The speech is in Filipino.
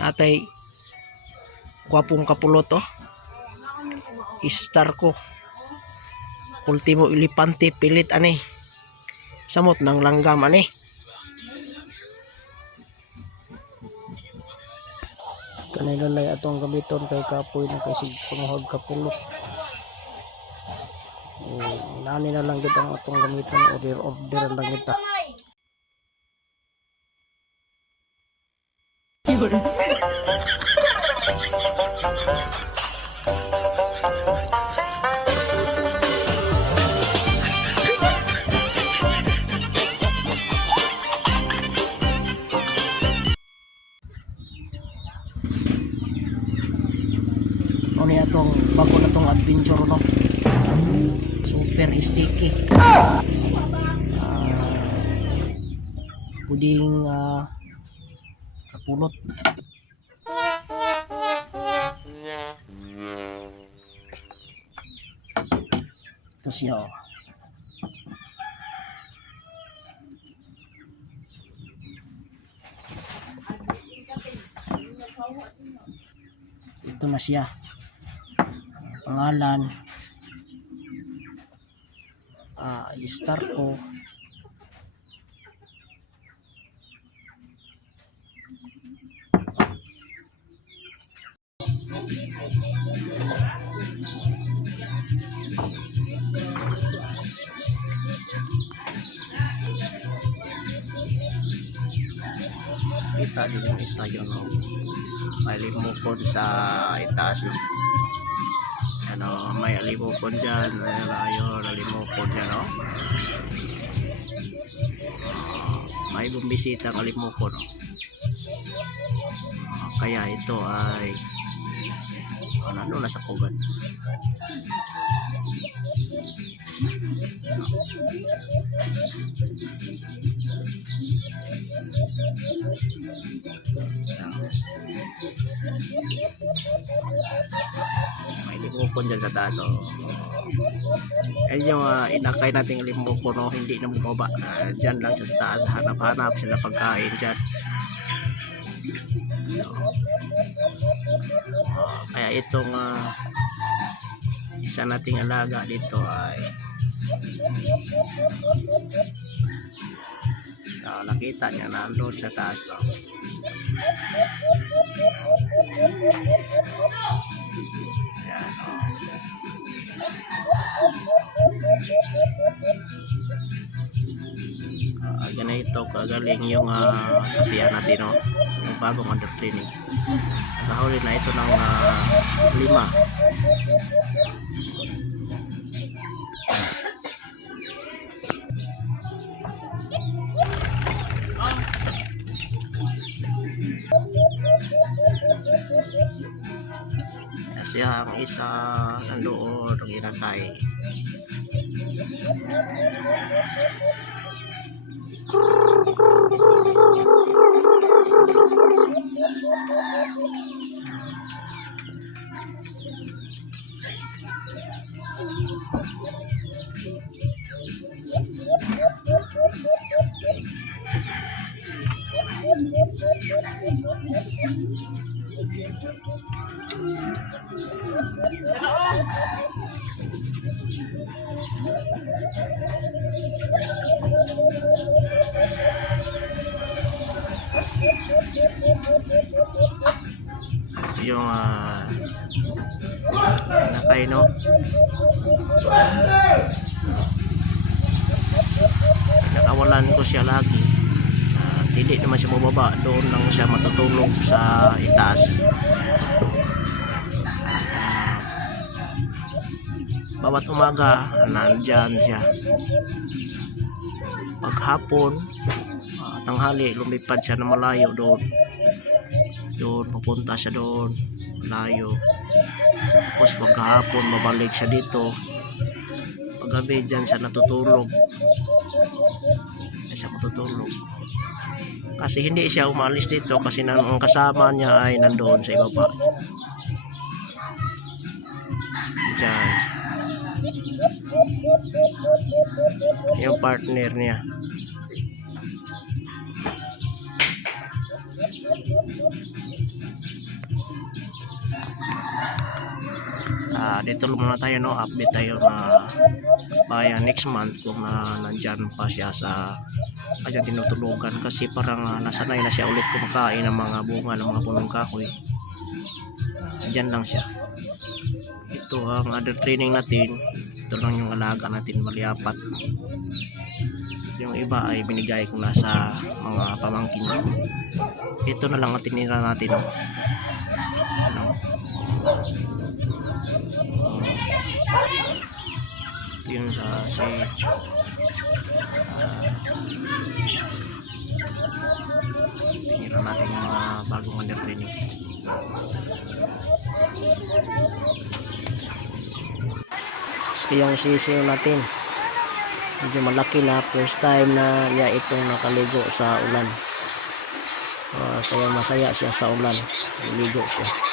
Atay gwapong kapulot oh. Star ko. Ultimo ilipante pilit ani. Samot ng langgam ani. Kanay lang atong gamiton kay kapoy na kasi panguhag kapulot. Eh, nani na lang gid ang atong gamiton order order lang kita. Ano Super sticky. Ah, puding ah, kapulot. Ito siya oh. Ito na siya pangalan ah star ko kita din yung isa yun no? may limukod sa itaas no? ano, may alimupon dyan, may ayun, alimupon dyan? Ah, may bumisita ang alimupon, no? Ah, kaya ito ay ano, ano nasa kuban. May limupon dyan sa taas so ayun yung uh, inakay nating limupon no, hindi na bumaba. Uh, dyan lang siya sa taas. Hanap-hanap sila pagkain dyan. So, ah, kaya itong ah, isa nating alaga dito ay so, nakita niya nandun sa taas so. Ayan, oh. Ah, ganito kagaling yung uh, katiyan natin no? yung bagong under training nakahuli na ito ng ah, lima kasi ang isa nandoon ang inatay yung uh, nakay no? Nakawalan ko siya lagi. Uh, hindi naman siya mababa doon lang siya matutulog sa itaas bawat umaga nandyan siya. Paghapon ah, tanghali lumipad siya na malayo doon. Doon papunta siya doon. Layo tapos pagkahapon mabalik siya dito. Paggabi dyan siya natutulog. Dyan siya matutulog. Kasi hindi siya umalis dito kasi nang ang kasama niya ay nandoon sa ibaba. Dyan yung partner niya. Ah, dito muna tayo no? Update tayo na by next month kung na nandyan pa siya sa kanya tinutulugan. Kasi parang uh, nasanay na siya ulit kumakain ng mga bunga ng mga punong kahoy. Dyan lang siya. Ito ang other training natin. Ito lang yung alaga natin maliapat. Yung iba ay binigay ko na sa mga pamangkin ko. Ito na lang ang tinira natin. Oh. Ano? Ito yung sa si ah, tinira natin yung mga bagong under training. Ito yung sisiyo natin. Medyo malaki na. First time na niya itong nakaligo sa ulan. Ah, saya masaya siya sa ulan. Naligo siya.